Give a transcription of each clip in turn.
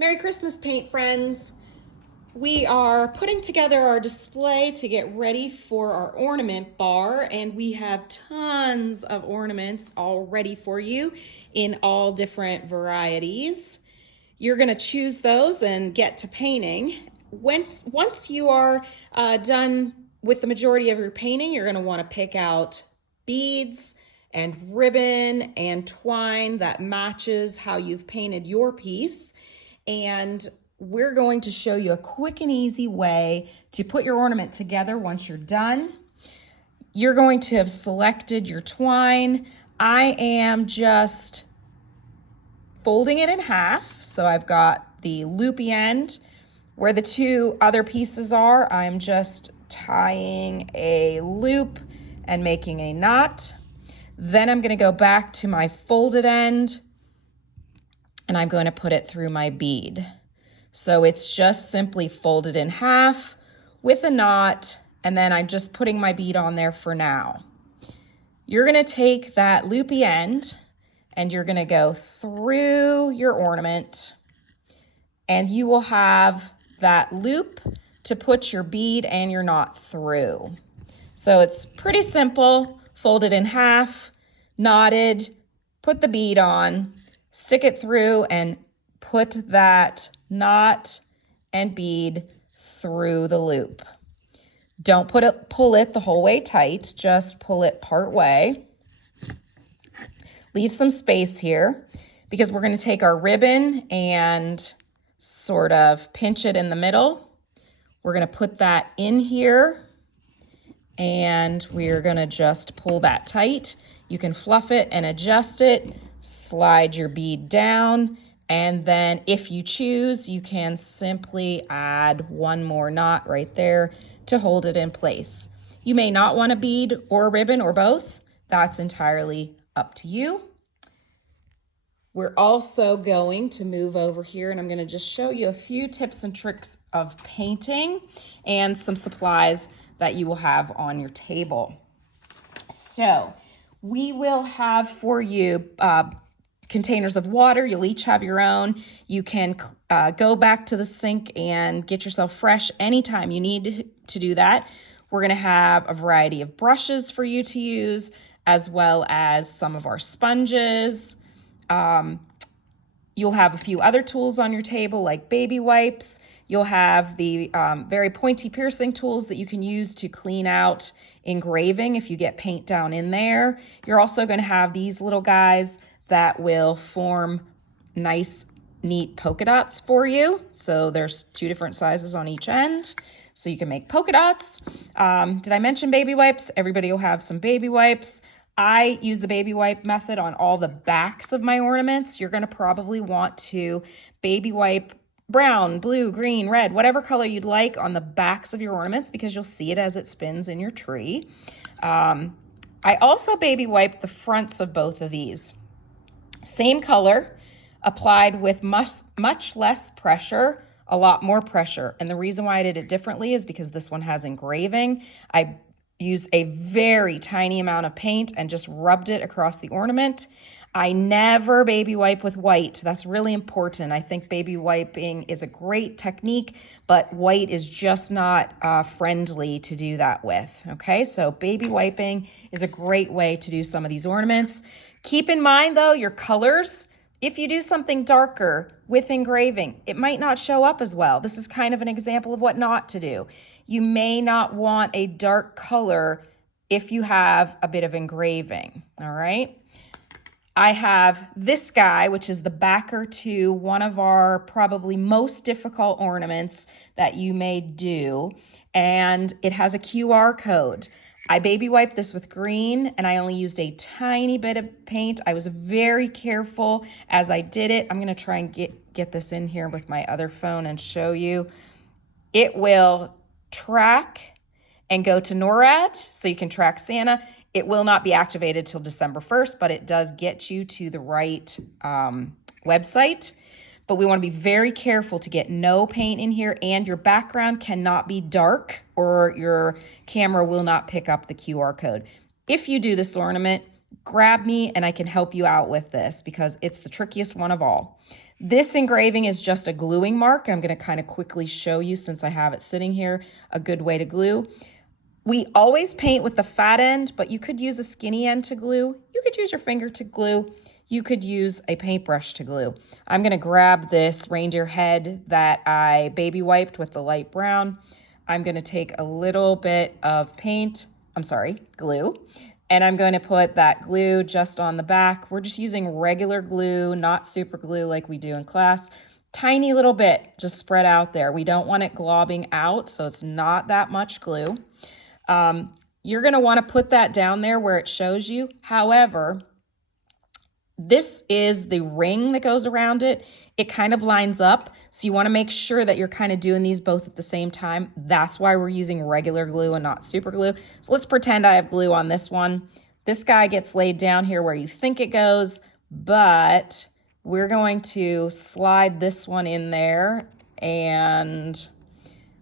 Merry Christmas, paint friends. We are putting together our display to get ready for our ornament bar, and we have tons of ornaments all ready for you in all different varieties. You're going to choose those and get to painting. Once you are done with the majority of your painting, you're going to want to pick out beads and ribbon and twine that matches how you've painted your piece. And we're going to show you a quick and easy way to put your ornament together once you're done. You're going to have selected your twine. I am just folding it in half. So I've got the loopy end. Where the two other pieces are, I'm just tying a loop and making a knot. Then I'm going to go back to my folded end and I'm going to put it through my bead. So it's just simply folded in half with a knot, and then I'm just putting my bead on there for now. You're going to take that loopy end and you're going to go through your ornament, and you will have that loop to put your bead and your knot through. So it's pretty simple. Fold it in half, knotted, put the bead on, stick it through, and put that knot and bead through the loop. Don't pull it the whole way tight, just pull it part way. Leave some space here because we're going to take our ribbon and sort of pinch it in the middle. We're going to put that in here and we're going to just pull that tight. You can fluff it and adjust it, slide your bead down, and then if you choose, you can simply add one more knot right there to hold it in place. You may not want a bead or a ribbon or both. That's entirely up to you. We're also going to move over here and I'm going to just show you a few tips and tricks of painting and some supplies that you will have on your table. So we will have for you containers of water. You'll each have your own. You can go back to the sink and get yourself fresh anytime you need to do that. We're going to have a variety of brushes for you to use, as well as some of our sponges. You'll have a few other tools on your table like baby wipes. You'll have the very pointy piercing tools that you can use to clean out engraving if you get paint down in there. You're also going to have these little guys that will form nice, neat polka dots for you. So there's two different sizes on each end, so you can make polka dots. Did I mention baby wipes? Everybody will have some baby wipes. I use the baby wipe method on all the backs of my ornaments. You're going to probably want to baby wipe brown, blue, green, red, whatever color you'd like on the backs of your ornaments because you'll see it as it spins in your tree. I also baby wipe the fronts of both of these. Same color, applied with much less pressure, a lot more pressure. And the reason why I did it differently is because this one has engraving. I used a very tiny amount of paint and just rubbed it across the ornament. I never baby wipe with white. That's really important. I think baby wiping is a great technique, but white is just not friendly to do that with. Okay, so baby wiping is a great way to do some of these ornaments. Keep in mind though, your colors, if you do something darker with engraving, it might not show up as well. This is kind of an example of what not to do. You may not want a dark color if you have a bit of engraving, all right? I have this guy, which is the backer to one of our probably most difficult ornaments that you may do, and it has a QR code. I baby wiped this with green and I only used a tiny bit of paint. I was very careful as I did it. I'm gonna try and get this in here with my other phone and show you. It will track and go to NORAD, so you can track Santa. It will not be activated till December 1st, but it does get you to the right website. But we want to be very careful to get no paint in here, and your background cannot be dark or your camera will not pick up the QR code. If you do this ornament, grab me and I can help you out with this because it's the trickiest one of all. This engraving is just a gluing mark. I'm going to kind of quickly show you, since I have it sitting here, a good way to glue. We always paint with the fat end, but you could use a skinny end to glue. You could use your finger to glue. You could use a paintbrush to glue. I'm going to grab this reindeer head that I baby wiped with the light brown. I'm going to take a little bit of glue, and I'm going to put that glue just on the back. We're just using regular glue, not super glue like we do in class. Tiny little bit, just spread out there. We don't want it globbing out, so it's not that much glue. You're going to want to put that down there where it shows you. However, this is the ring that goes around it. It kind of lines up, so you want to make sure that you're kind of doing these both at the same time. That's why we're using regular glue and not super glue. So let's pretend I have glue on this one. This guy gets laid down here where you think it goes, but we're going to slide this one in there, and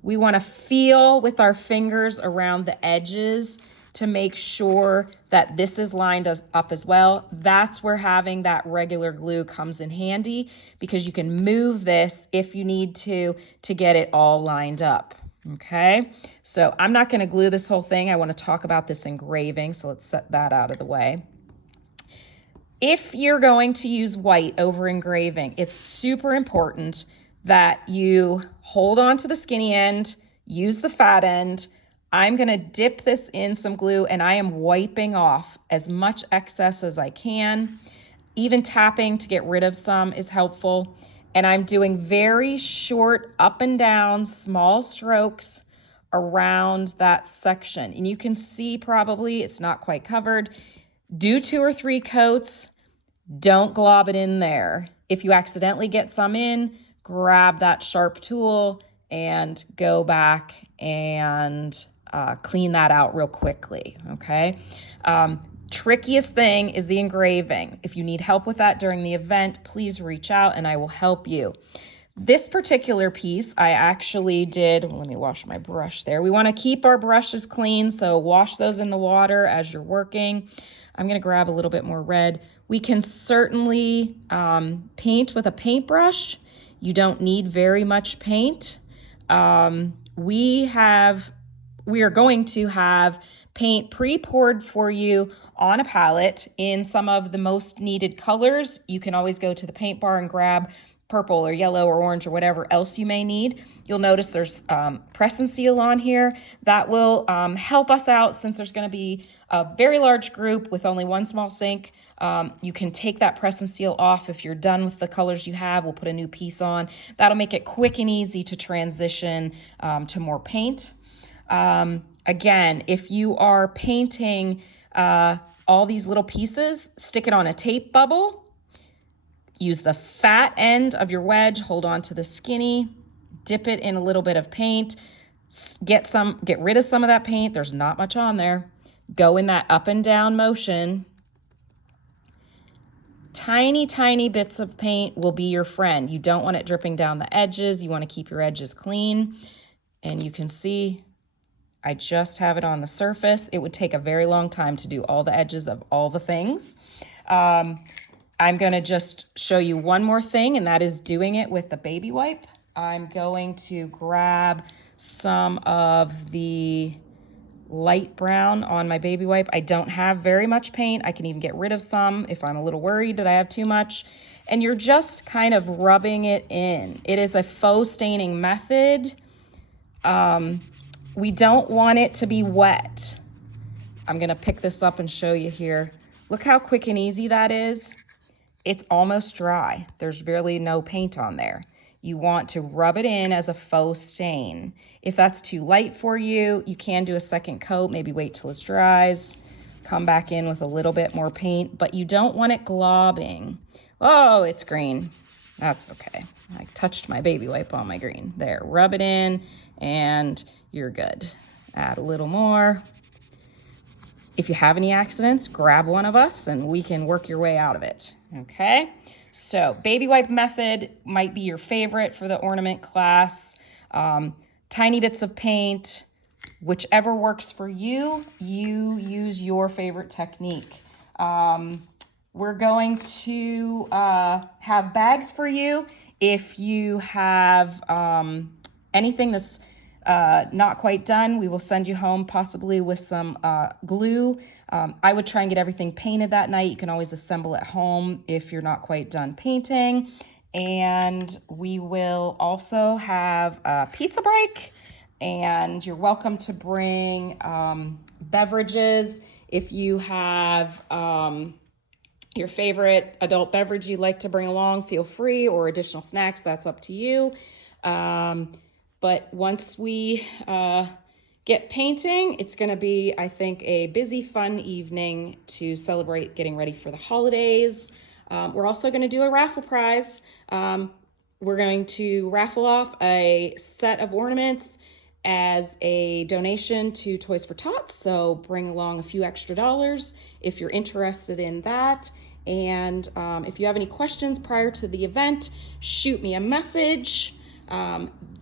we want to feel with our fingers around the edges to make sure that this is lined up as well. That's where having that regular glue comes in handy, because you can move this if you need to get it all lined up. Okay, so I'm not going to glue this whole thing. I want to talk about this engraving, so let's set that out of the way. If you're going to use white over engraving, it's super important that you hold on to the skinny end, use the fat end. I'm going to dip this in some glue, and I am wiping off as much excess as I can. Even tapping to get rid of some is helpful. And I'm doing very short up and down small strokes around that section. And you can see probably it's not quite covered. Do 2 or 3 coats. Don't glob it in there. If you accidentally get some in, grab that sharp tool and go back and clean that out real quickly, okay? Trickiest thing is the engraving. If you need help with that during the event, please reach out and I will help you. This particular piece, I actually did, let me wash my brush there. We want to keep our brushes clean, so wash those in the water as you're working. I'm going to grab a little bit more red. We can certainly paint with a paintbrush. You don't need very much paint. We are going to have paint pre-poured for you on a palette in some of the most needed colors. You can always go to the paint bar and grab purple or yellow or orange or whatever else you may need. You'll notice there's press and seal on here. That will help us out since there's going to be a very large group with only one small sink. You can take that press and seal off. If you're done with the colors you have, we'll put a new piece on. That'll make it quick and easy to transition to more paint. Again, if you are painting all these little pieces, stick it on a tape bubble. Use the fat end of your wedge, hold on to the skinny, dip it in a little bit of paint, get rid of some of that paint. There's not much on there. Go in that up and down motion. Tiny, tiny bits of paint will be your friend. You don't want it dripping down the edges. You want to keep your edges clean. And you can see I just have it on the surface. It would take a very long time to do all the edges of all the things. I'm going to just show you one more thing, and that is doing it with the baby wipe. I'm going to grab some of the light brown on my baby wipe. I don't have very much paint. I can even get rid of some if I'm a little worried that I have too much. And you're just kind of rubbing it in. It is a faux staining method. We don't want it to be wet. I'm going to pick this up and show you here. Look how quick and easy that is. It's almost dry. There's really no paint on there. You want to rub it in as a faux stain. If that's too light for you, you can do a second coat, maybe wait till it dries, come back in with a little bit more paint, but you don't want it globbing. Oh, it's green. That's okay. I touched my baby wipe on my green. There, rub it in and you're good. Add a little more. If you have any accidents, grab one of us and we can work your way out of it. Okay, so baby wipe method might be your favorite for the ornament class. Tiny bits of paint, whichever works for you, you use your favorite technique. We're going to have bags for you. If you have anything that's not quite done, we will send you home possibly with some glue. I would try and get everything painted that night. You can always assemble at home if you're not quite done painting. And we will also have a pizza break, and you're welcome to bring beverages. If you have your favorite adult beverage you'd like to bring along, feel free, or additional snacks, that's up to you. But once we get painting, it's going to be, I think, a busy, fun evening to celebrate getting ready for the holidays. We're also going to do a raffle prize. We're going to raffle off a set of ornaments as a donation to Toys for Tots. So bring along a few extra dollars if you're interested in that. And if you have any questions prior to the event, shoot me a message.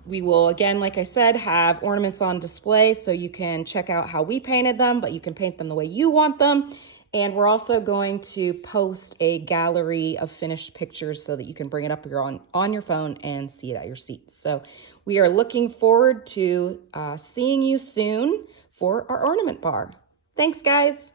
We will, again, like I said, have ornaments on display so you can check out how we painted them, but you can paint them the way you want them. And we're also going to post a gallery of finished pictures so that you can bring it up on your phone and see it at your seat. So we are looking forward to seeing you soon for our ornament bar. Thanks, guys.